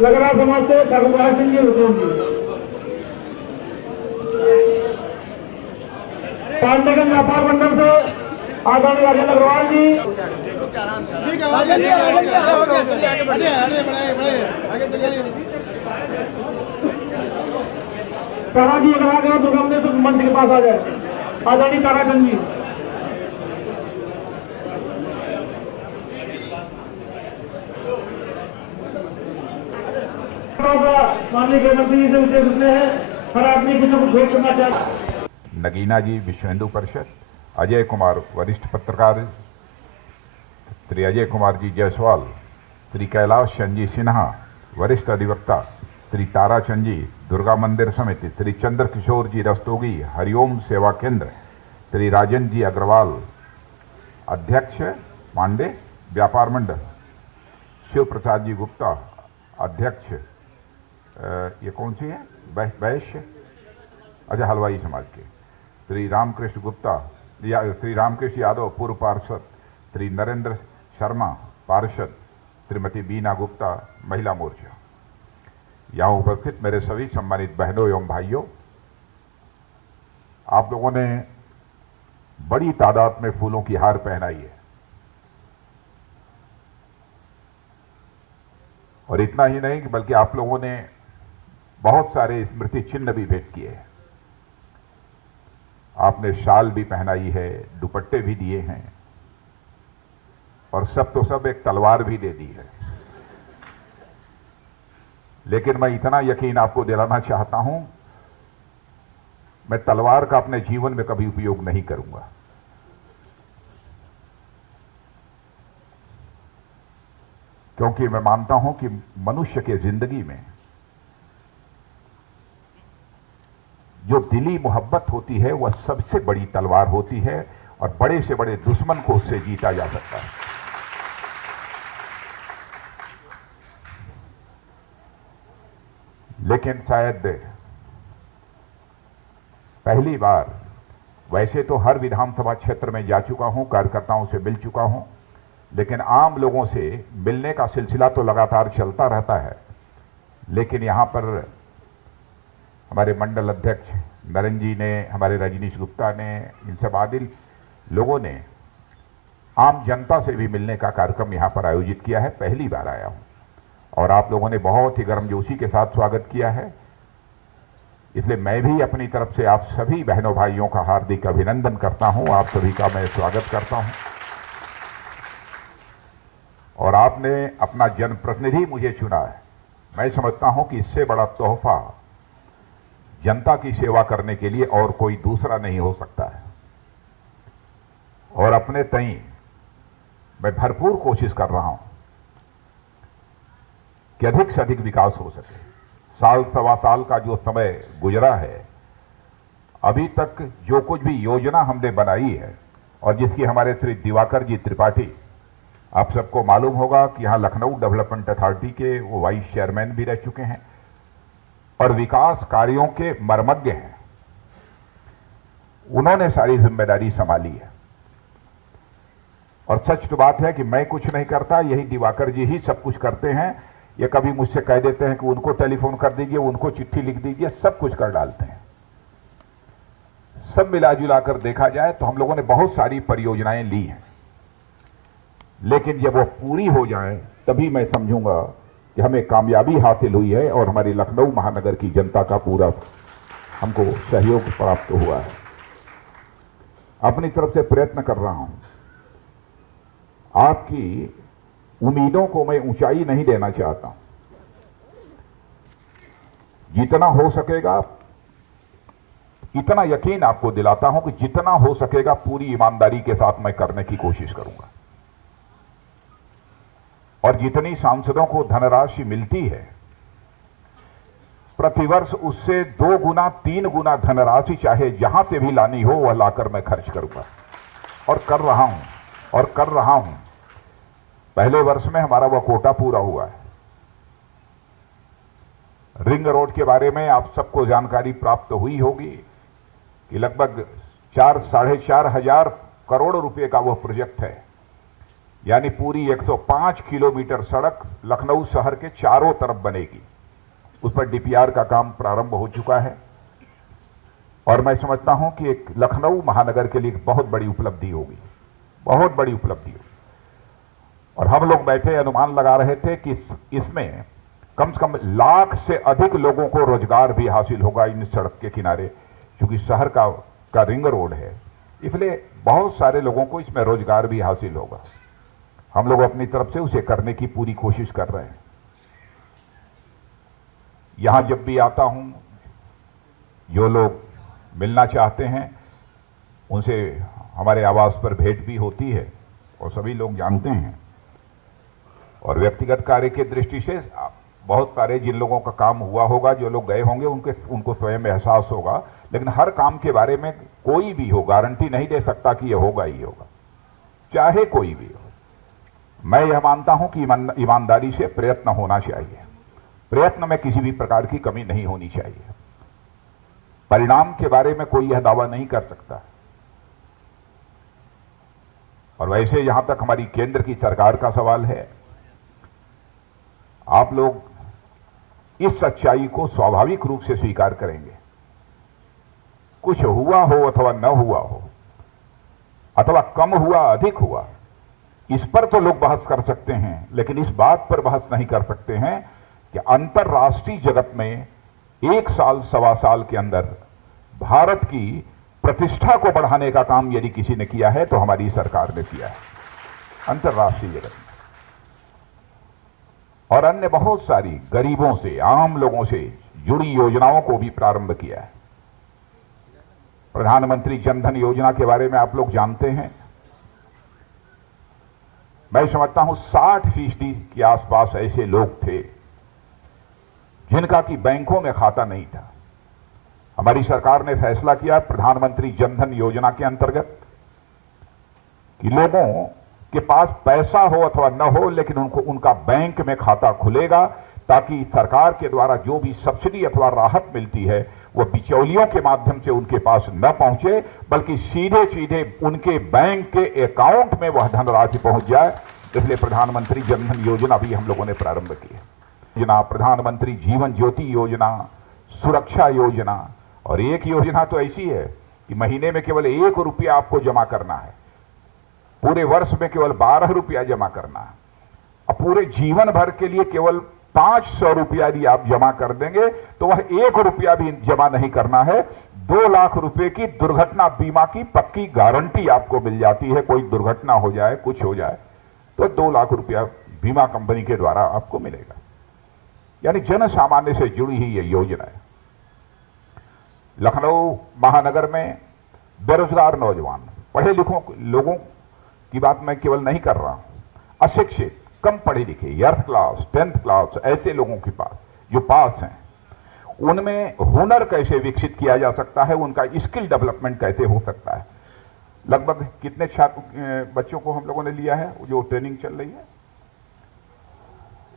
लगड़ा समाज से ठाकुर सिंह जी हुसैन जी, पांडेगंज व्यापार मंडल से आदरणीय राजेंद्र अग्रवाल जी, ठीक है आगे चलिए। तारा जी अगर आ गए तो हमने तो मंच के पास आ जाए। आदरणीय ताराचंद जी, माननीय गृह मंत्री जी से विशेष रूप में हर आदमी कुछ न कुछ भेंट करना चाहता। नगीना जी विश्व हिंदू परिषद, अजय कुमार वरिष्ठ पत्रकार, श्री अजय कुमार जी जायसवाल, श्री कैलाश चंद जी सिन्हा वरिष्ठ अधिवक्ता, श्री ताराचंद जी दुर्गा मंदिर समिति, श्री चंद्र किशोर जी रस्तोगी हरिओम सेवा केंद्र, श्री राजेंद्र जी अग्रवाल अध्यक्ष पांडे व्यापार मंडल, शिव प्रसाद जी गुप्ता अध्यक्ष, ये कौन सी है वैश्य, अच्छा हलवाई समाज के, श्री रामकृष्ण गुप्ता श्री रामकृष्ण यादव पूर्व पार्षद, श्री नरेंद्र शर्मा पार्षद, श्रीमती बीना गुप्ता महिला मोर्चा। यहाँ उपस्थित मेरे सभी सम्मानित बहनों एवं भाइयों, आप लोगों ने बड़ी तादाद में फूलों की हार पहनाई है और इतना ही नहीं कि बल्कि आप लोगों ने बहुत सारे स्मृति चिन्ह भी भेंट किए हैं। आपने शाल भी पहनाई है, दुपट्टे भी दिए हैं और सब तो सब एक तलवार भी दे दी है। लेकिन मैं इतना यकीन आपको दिलाना चाहता हूं, मैं तलवार का अपने जीवन में कभी उपयोग नहीं करूंगा। क्योंकि मैं मानता हूं कि मनुष्य के जिंदगी में जो दिली मोहब्बत होती है वह सबसे बड़ी तलवार होती है और बड़े से बड़े दुश्मन को उससे जीता जा सकता है। लेकिन शायद पहली बार, वैसे तो हर विधानसभा क्षेत्र में जा चुका हूं, कार्यकर्ताओं से मिल चुका हूं, लेकिन आम लोगों से मिलने का सिलसिला तो लगातार चलता रहता है। लेकिन यहां पर हमारे मंडल अध्यक्ष नरेंद्र जी ने, हमारे रजनीश गुप्ता ने, इन सब आदिल लोगों ने आम जनता से भी मिलने का कार्यक्रम यहां पर आयोजित किया है। पहली बार आया हूं और आप लोगों ने बहुत ही गर्मजोशी के साथ स्वागत किया है। इसलिए मैं भी अपनी तरफ से आप सभी बहनों भाइयों का हार्दिक अभिनंदन करता हूं, आप सभी का मैं स्वागत करता हूं। और आपने अपना जनप्रतिनिधि मुझे चुना है। मैं समझता हूं कि इससे बड़ा तोहफा जनता की सेवा करने के लिए और कोई दूसरा नहीं हो सकता है। और अपने तई मैं भरपूर कोशिश कर रहा हूं कि अधिक से अधिक विकास हो सके। साल सवा साल का जो समय गुजरा है, अभी तक जो कुछ भी योजना हमने बनाई है और जिसकी हमारे श्री दिवाकर जी त्रिपाठी, आप सबको मालूम होगा कि यहां लखनऊ डेवलपमेंट अथॉरिटी के वो वाइस चेयरमैन भी रह चुके हैं और विकास कार्यों के मर्मज्ञ हैं। उन्होंने सारी जिम्मेदारी संभाली है और सच तो बात है कि मैं कुछ नहीं करता, यही दिवाकर जी ही सब कुछ करते हैं। ये कभी मुझसे कह देते हैं कि उनको टेलीफोन कर दीजिए, उनको चिट्ठी लिख दीजिए, सब कुछ कर डालते हैं। सब मिला जुला कर देखा जाए तो हम लोगों ने बहुत सारी परियोजनाएं ली हैं, लेकिन जब वो पूरी हो जाए तभी मैं समझूंगा कि हमें कामयाबी हासिल हुई है और हमारी लखनऊ महानगर की जनता का पूरा हमको सहयोग प्राप्त हुआ है। अपनी तरफ से प्रयत्न कर रहा हूं। आपकी उम्मीदों को मैं ऊंचाई नहीं देना चाहता। जितना हो सकेगा इतना यकीन आपको दिलाता हूं कि जितना हो सकेगा पूरी ईमानदारी के साथ मैं करने की कोशिश करूंगा। और जितनी सांसदों को धनराशि मिलती है प्रतिवर्ष, उससे 2 गुना 3 गुना धनराशि चाहे जहां से भी लानी हो वह लाकर मैं खर्च करूंगा और कर रहा हूं। पहले वर्ष में हमारा वह कोटा पूरा हुआ है। रिंग रोड के बारे में आप सबको जानकारी प्राप्त हुई होगी कि लगभग 4-4.5 हजार करोड़ रुपए का वह प्रोजेक्ट है। यानी पूरी 105 किलोमीटर सड़क लखनऊ शहर के चारों तरफ बनेगी। उस पर डीपीआर का काम प्रारंभ हो चुका है और मैं समझता हूं कि एक लखनऊ महानगर के लिए एक बहुत बड़ी उपलब्धि होगी, बहुत बड़ी उपलब्धि होगी। और हम लोग बैठे अनुमान लगा रहे थे कि इसमें कम से कम लाख से अधिक लोगों को रोजगार भी हासिल होगा इन सड़क के किनारे, क्योंकि शहर का रिंग रोड है, इसलिए बहुत सारे लोगों को इसमें रोजगार भी हासिल होगा। हम लोग अपनी तरफ से उसे करने की पूरी कोशिश कर रहे हैं। यहां जब भी आता हूं, जो लोग मिलना चाहते हैं उनसे हमारे आवास पर भेंट भी होती है और सभी लोग जानते हैं। और व्यक्तिगत कार्य की दृष्टि से बहुत सारे जिन लोगों का काम हुआ होगा, जो लोग गए होंगे, उनको स्वयं एहसास होगा, लेकिन हर काम के बारे में कोई भी हो गारंटी नहीं दे सकता कि यह होगा ही होगा, चाहे कोई भी हो। मैं यह मानता हूं कि ईमानदारी से प्रयत्न होना चाहिए, प्रयत्न में किसी भी प्रकार की कमी नहीं होनी चाहिए। परिणाम के बारे में कोई यह दावा नहीं कर सकता। और वैसे जहां तक हमारी केंद्र की सरकार का सवाल है, आप लोग इस सच्चाई को स्वाभाविक रूप से स्वीकार करेंगे। कुछ हुआ हो अथवा न हुआ हो, अथवा कम हुआ अधिक हुआ, इस पर तो लोग बहस कर सकते हैं, लेकिन इस बात पर बहस नहीं कर सकते हैं कि अंतर्राष्ट्रीय जगत में 1 साल सवा साल के अंदर भारत की प्रतिष्ठा को बढ़ाने का काम यदि किसी ने किया है तो हमारी सरकार ने किया है अंतर्राष्ट्रीय जगत में। और अन्य बहुत सारी गरीबों से, आम लोगों से जुड़ी योजनाओं को भी प्रारंभ किया है। प्रधानमंत्री जन धन योजना के बारे में आप लोग जानते हैं। मैं समझता हूं 60% के आसपास ऐसे लोग थे जिनका कि बैंकों में खाता नहीं था। हमारी सरकार ने फैसला किया प्रधानमंत्री जन धन योजना के अंतर्गत कि लोगों के पास पैसा हो अथवा न हो, लेकिन उनका बैंक में खाता खुलेगा, ताकि सरकार के द्वारा जो भी सब्सिडी अथवा राहत मिलती है वह बिचौलियों के माध्यम से उनके पास न पहुंचे, बल्कि सीधे सीधे उनके बैंक के अकाउंट में वह धनराशि पहुंच जाए। इसलिए प्रधानमंत्री जन धन योजना भी हम लोगों ने प्रारंभ की है। योजना प्रधानमंत्री जीवन ज्योति योजना, सुरक्षा योजना, और एक योजना तो ऐसी है कि महीने में केवल 1 रुपया आपको जमा करना है, पूरे वर्ष में केवल 12 रुपया जमा करना है, और पूरे जीवन भर के लिए केवल 500 रुपया यदि आप जमा कर देंगे तो वह 1 रुपया भी जमा नहीं करना है। 2 लाख रुपए की दुर्घटना बीमा की पक्की गारंटी आपको मिल जाती है। कोई दुर्घटना हो जाए, कुछ हो जाए तो 2 लाख रुपया बीमा कंपनी के द्वारा आपको मिलेगा। यानी जन सामान्य से जुड़ी हुई यह योजना है। लखनऊ महानगर में बेरोजगार नौजवान, पढ़े लिखों लोगों की बात मैं केवल नहीं कर रहा हूं, अशिक्षित, कम पढ़े लिखे, 8th क्लास 10th क्लास ऐसे लोगों के पास जो पास हैं, उनमें हुनर कैसे विकसित किया जा सकता है, उनका स्किल डेवलपमेंट कैसे हो सकता है। लगभग कितने छात्र बच्चों को हम लोगों ने लिया है, जो ट्रेनिंग चल रही है,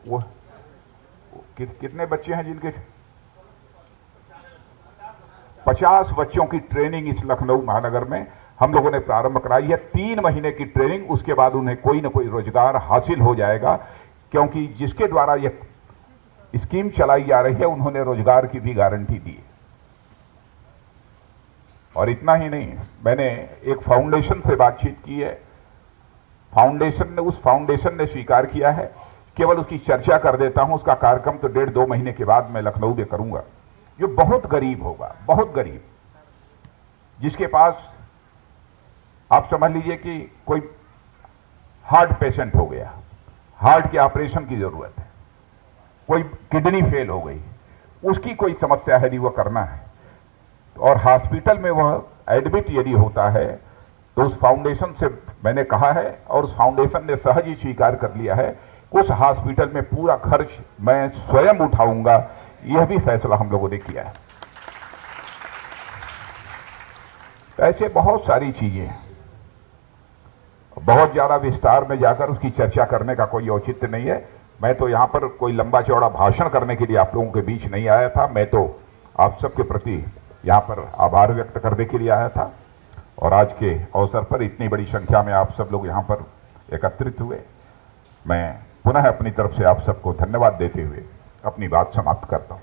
वो कितने बच्चे हैं जिनके 50 बच्चों की ट्रेनिंग इस लखनऊ महानगर में हम लोगों ने प्रारंभ कराई है। 3 महीने की ट्रेनिंग, उसके बाद उन्हें कोई ना कोई रोजगार हासिल हो जाएगा, क्योंकि जिसके द्वारा यह स्कीम चलाई जा रही है उन्होंने रोजगार की भी गारंटी दी है। और इतना ही नहीं, मैंने एक फाउंडेशन से बातचीत की है, उस फाउंडेशन ने स्वीकार किया है, केवल उसकी चर्चा कर देता हूं, उसका कार्यक्रम तो 1.5-2 महीने के बाद मैं लखनऊ में करूंगा, जो बहुत गरीब होगा, बहुत गरीब, जिसके पास आप समझ लीजिए कि कोई हार्ट पेशेंट हो गया, हार्ट के ऑपरेशन की जरूरत है, कोई किडनी फेल हो गई, उसकी कोई समस्या है यदि वह करना है, और हॉस्पिटल में वह एडमिट यदि होता है तो उस फाउंडेशन से मैंने कहा है, और उस फाउंडेशन ने सहज ही स्वीकार कर लिया है, उस हॉस्पिटल में पूरा खर्च मैं स्वयं उठाऊंगा। यह भी फैसला हम लोगों ने किया है। ऐसे बहुत सारी चीजें हैं, बहुत ज्यादा विस्तार में जाकर उसकी चर्चा करने का कोई औचित्य नहीं है। मैं तो यहां पर कोई लंबा चौड़ा भाषण करने के लिए आप लोगों के बीच नहीं आया था, मैं तो आप सबके प्रति यहां पर आभार व्यक्त करने के लिए आया था। और आज के अवसर पर इतनी बड़ी संख्या में आप सब लोग यहां पर एकत्रित हुए। मैं पुनः अपनी तरफ से आप सबको धन्यवाद देते हुए अपनी बात समाप्त करता हूं।